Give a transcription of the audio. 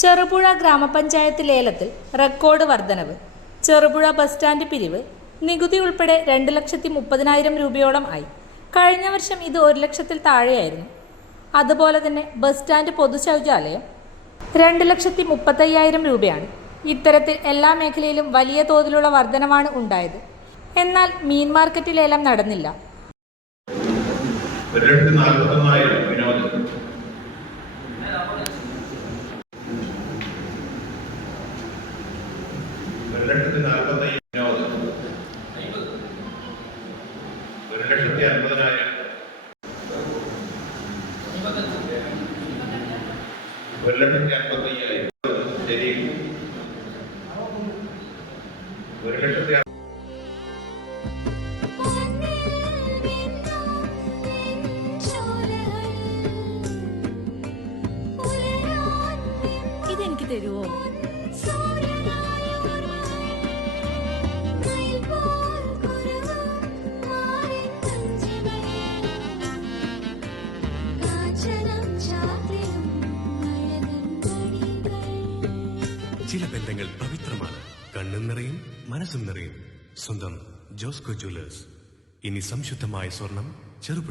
ചെറുപുഴ ഗ്രാമപഞ്ചായത്ത് ലേലത്തിൽ റെക്കോർഡ് വർധനവ്. ചെറുപുഴ ബസ് സ്റ്റാൻഡ് പിരിവ് നികുതി ഉൾപ്പെടെ 2,30,000 രൂപയോളം ആയി. കഴിഞ്ഞ വർഷം ഇത് 1 ലക്ഷത്തിൽ താഴെയായിരുന്നു. അതുപോലെ തന്നെ ബസ് സ്റ്റാൻഡ് പൊതു ശൗചാലയം 2,35,000 രൂപയാണ്. ഇത്തരത്തിൽ എല്ലാ മേഖലയിലും വലിയ തോതിലുള്ള വർധനവാണ് ഉണ്ടായത്. എന്നാൽ മീൻ മാർക്കറ്റ് ലേലം നടന്നില്ല. ഇതെനിക്ക് തരുമോ? ചില ബന്ധങ്ങൾ പവിത്രമാണ്. കണ്ണും നിറയും മനസ്സും നിറയും. സ്വന്തം ജോസ്കോ ജ്വല്ലേഴ്സ്. ഇനി സംശുദ്ധമായ സ്വർണം ചെറുപുഴ.